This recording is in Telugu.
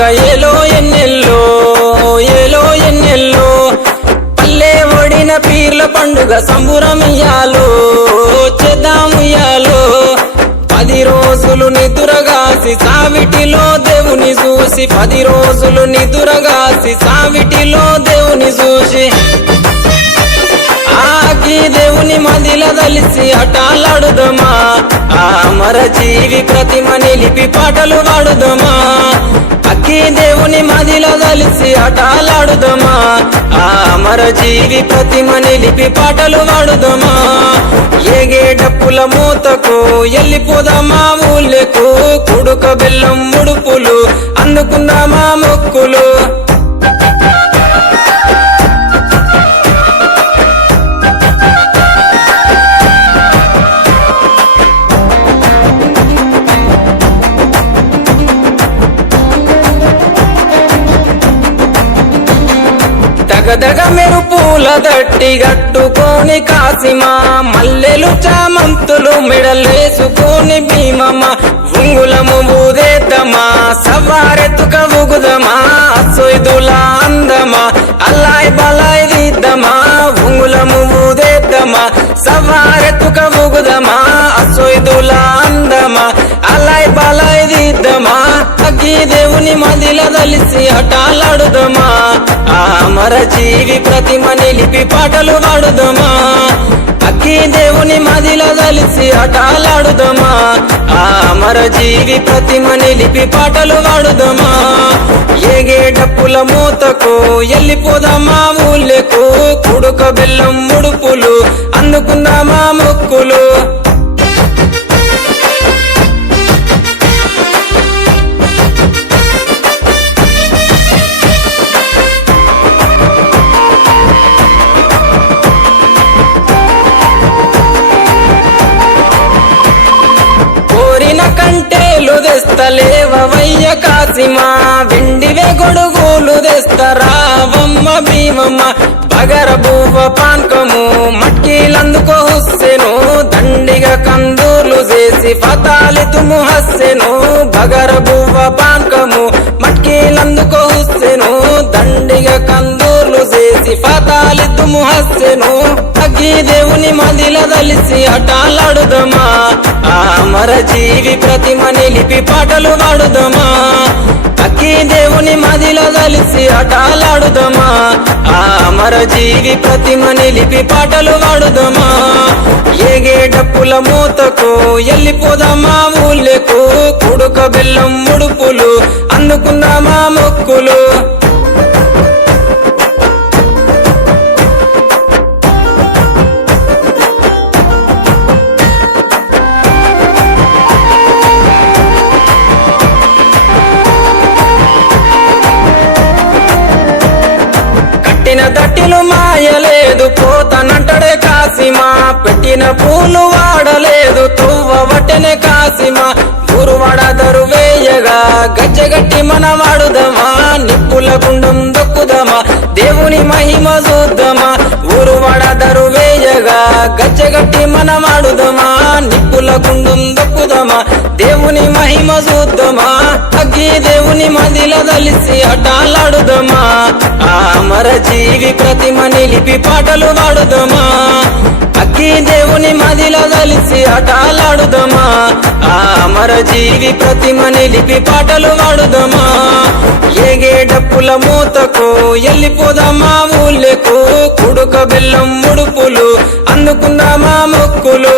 సాగ ఏలో ఎన్నెల్లో ఏలో ఎన్నెల్లో పల్లె ఒడిన పీర్ల పండుగ సంబురమియాలో చేద్దాముయాలో 10 రోజులు నిదురగాసి సావిటిలో దేవుని చూసి 10 రోజులు నిదురగాసి సావిటిలో దేవుని చూసి ఆకి దేవుని మదిల దలిసి అటాలాడుదమా ఆ అమర జీవి ప్రతిమ నిలిపి పాటలు పాడుదమా అక్కి దేవుని మదిల దలిసి అటాలాడుదమా ఆ అమర జీవి ప్రతిమ నిలిపి పాటలు పాడుదమా ఏగే డప్పుల మూతకు ఎల్లిపోదామా ఊళ్ళకు కుడుక బెల్లం ముడుపులు అందుకుందామా మొక్కులు దగదగ మెరుపుల దట్టి గట్టుకొని కాసిమా మల్లెలు చామంతులు మెడలేసుకొని భీమమ్మ ఉంగులము ఊదేద్దమా సవారెత్తుక ఊగుదమా సొయ్దుల అందమా అల్లాయ్ బలాయ్ దిద్దమా ఉంగులము ఊదేద్దమా సవారెత్తుక ఊగుదమా సొయ్దుల అందమా అల్లాయ్ బలాయ్ దిద్దమా అగ్గి దేవుని మదిల దలిసి అటాలాడుదమా ఆ అమర జీవి ప్రతిమ నిలిపి పాటలు పాడుదమా అక్కి దేవుని మదిల దలిసి అటాలాడుదమా ఆ అమర జీవి ప్రతిమ నిలిపి పాటలు పాడుదమా ఏగే డప్పుల మూతకు ఎల్లిపోదామా ఊళ్ళకు కుడుక బెల్లం ముడుపులు అందుకుందామా మొక్కులు కంటేలు తెస్తలేవయ్య కాసిమా వెండివే గొడుగులు తెస్తరావమ్మ భీమమ్మ బగర బువ్వ పాన్కము మట్కీలందుకో హుస్సెను దండిగా కందూర్లు చేసి ఫతాలి తుము హస్సెను బగర బువ్వ పాన్కము మట్కీలందుకో హుస్సెను దండిగా కందూర్లు చేసి ఫతాలి తుము హస్సెను అగ్గి దేవుని మదిల దలిసి అటాలాడుదమా ఆ అమర జీవి ప్రతిమ నిలిపి పాటలు పాడుదమా అక్కి దేవుని మదిల దలిసి అటాలాడుదమా ఆ అమర జీవి ప్రతిమ నిలిపి పాటలు పాడుదమా ఏగే డప్పుల మూతకు ఎల్లిపోదామా ఊళ్ళకు కుడుక బెల్లం ముడుపులు అందుకుందామా మొక్కులు దట్టిలు మాయలేదు పోతనంటడే కాసిమా పెట్టిన పూలు వాడలేదు తువ్వ వట్టెనే కాసిమా గురువాడ దరువేయగా గజ్జగట్టి మన వాడుదమా నిప్పుల గుండం దొక్కుదమా దేవుని మహిమ చూద్దామా ఊరువాడ దరువేయగా గజ్జగట్టి మన వాడుదమా నిప్పుల గుండం దొక్కుదమా దేవుని మహిమ చూద్దామా అగ్గి దేవుని మదిల దలిసి అటాలాడుదమా ఆ అమర జీవి ప్రతిమ నిలిపి పాటలు పాడుదమా అక్కి దేవుని మదిల దలిసి అటాలాడుదమా ఆ అమర జీవి ప్రతిమ నిలిపి పాటలు పాడుదమా ఏగే డప్పుల మూతకు ఎల్లిపోదామా ఊళ్ళకు కుడుక బెల్లం ముడుపులు అందుకుందామా మొక్కులు